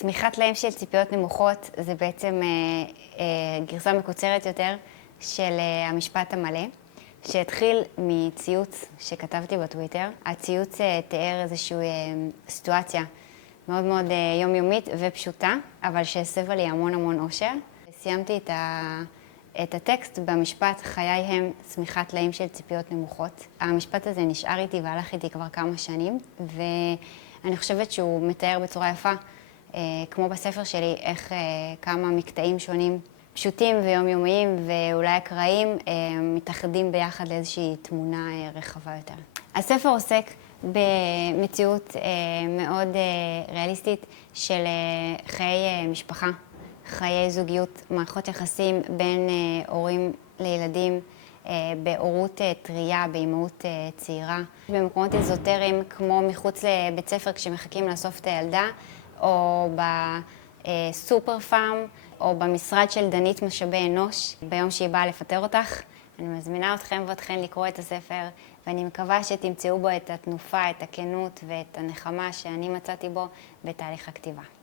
צמיחת טלאים של ציפיות נמוכות זה בעצם גרסה מקוצרת יותר של המשפט המלא, שהתחיל מציוץ שכתבתי בטוויטר. הציוץ תיאר איזושהי סיטואציה מאוד מאוד יומיומית ופשוטה, אבל שהסבה לי המון המון אושר. סיימתי את הטקסט במשפט חיי הם צמיחת טלאים של ציפיות נמוכות. המשפט הזה נשאר איתי והלך איתי כבר כמה שנים, ואני חושבת שהוא מתאר בצורה יפה, כמו בספר שלי, איך כמה מקטעים שונים, פשוטים ויומיומיים ואולי אקראיים, מתאחדים ביחד לאיזושהי תמונה רחבה יותר. הספר עוסק במציאות מאוד ריאליסטית של חיי משפחה, חיי זוגיות, מערכות יחסים בין הורים לילדים, בהורות טרייה, באימהות צעירה. במקומות אזוטריים כמו מחוץ לבית ספר כשמחכים לאסוף את הילדה, או בסופר פארם, או במשרד של דנית משאבי אנוש, ביום שהיא באה לפטר אותך. אני מזמינה אתכם ואתכן לקרוא את הספר, ואני מקווה שתמצאו בו את התנופה, את הכנות ואת הנחמה שאני מצאתי בו בתהליך הכתיבה.